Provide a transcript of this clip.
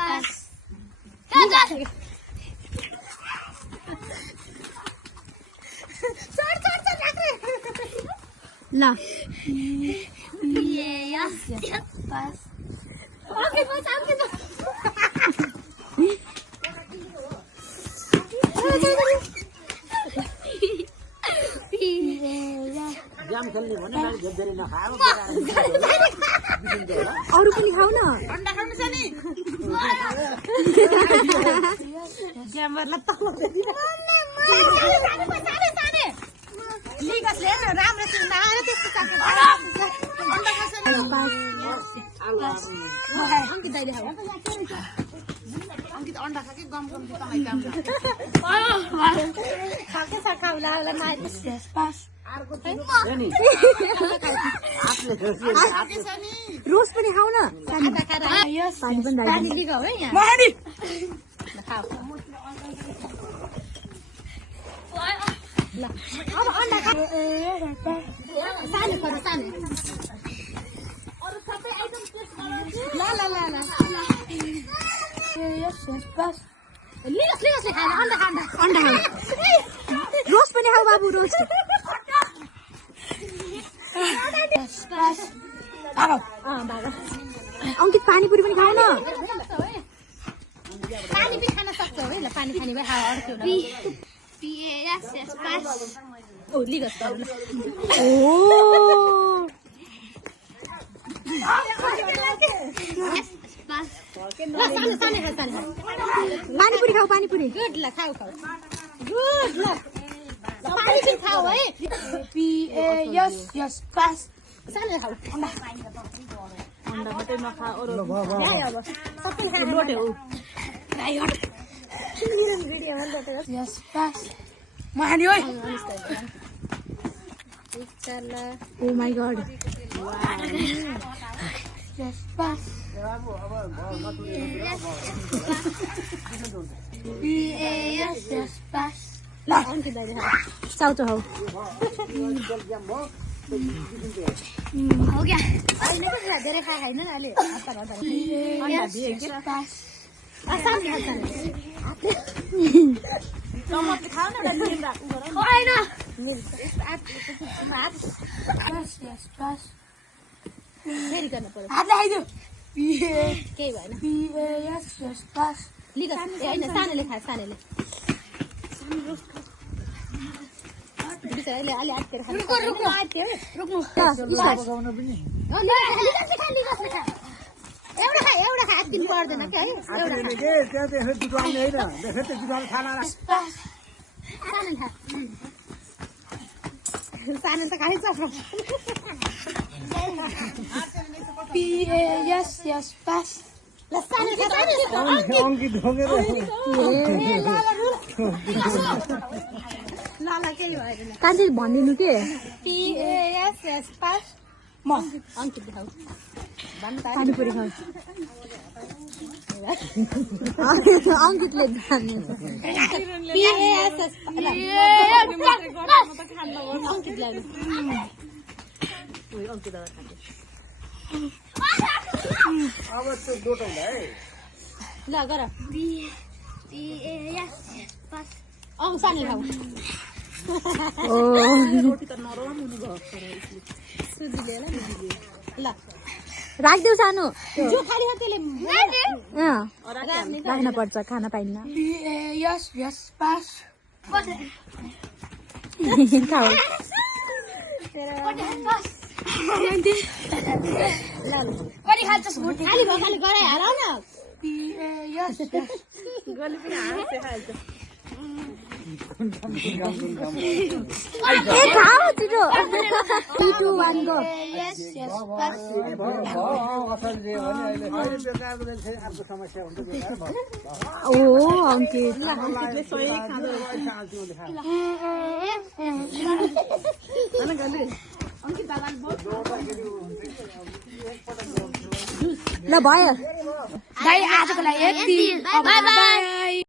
pass ल यस pass okay बस आके त जाम खेल्ने भने मैले धेरै नखाऊ अरु पनि खाऊ न अन्डा खानु छ नि ज्यामरला तल साने लिगसले राम्रो चाहिँ नआएर त्यस्तो चाक्नु अन्डा खान्छ अंकित दाइले खाऊ अंकित अन्डा खा कि गम गम तँलाई काम खाके छ खाउला होला नाइ पास अर्को नि रोज पनि खाऊ न आधा खाएर यस पानी पनि पानी लिगो है यहाँ माडी खाऊ ल अब अंडा खा सानो खा सानो ल यस पास लिगसले खाने अन्डा खाँदा अंडा खाऊ रोज पनि खाऊ बाबु रोज पास अंकित पानीपुरी पनि खाऊ न पानी पनि खान सक्छौ है ल पानी खाने भए खाऊ अरू के पिएस पास ओ लिगस ओ पास सानो सानो खा सानो पानीपुरी खाऊ पानीपुरी गुड ल खाऊ खाऊ गुड ल पानी पनि खाऊ है यस पास सानो खाऊ अंडा मात्रै नखा अरु अब सबै खाऊ लोटे हो राइट यस पास महानी ओइ oh my god yes pass yes pass ल अंकित दाइले खाऊ चाउचाउ खाऊ हो गया अहिले त धेरै खाए हैन अहिले हतार हतार अंडा दिए के पास आसान खान्छ टमाटर खाऊ न निम राख होइन यस पास फेरि गर्न पर्यो हातले खाइदियो केही भएन यस पास लिग होइन सानोले खा सानोले बिचाराले अलि आत्केर खानु रुक्नु पकाउन पनि एउटा खा आत्किनु पर्दैन क्या है आफूले के त्यहाँ देख्यो दुकान हैन देख्यो त्यो दुकान खाना सानो खा सानो त खाइन्छ यस पास ल सानो खा अंकित ढोगेर लाला केही भएन कान्छी भनिदिनु के पिएस पास म अंकित खाऊ पानीपुरी खाऊ अंकितले पिएस अंकित लाग्यो अब त्यो डोटाउँदा है ल गर पिएस पास सानो खाऊ रोटी त नरम हुनु भयो सुजीले ल राखिदेऊ सानो जो खाली हो त्यसले राख्न पर्छ खान पाइन्न यस पास खाऊ कति खान्छस् खाली भयो खाली गराइहाल न गली पनि हाँसे खाल्छ ए खाऊ छिटो 3 2 1 गो ओ अंकित अंकितले सही खाँदो ल भयो आजको लागि यति बाइ बाइ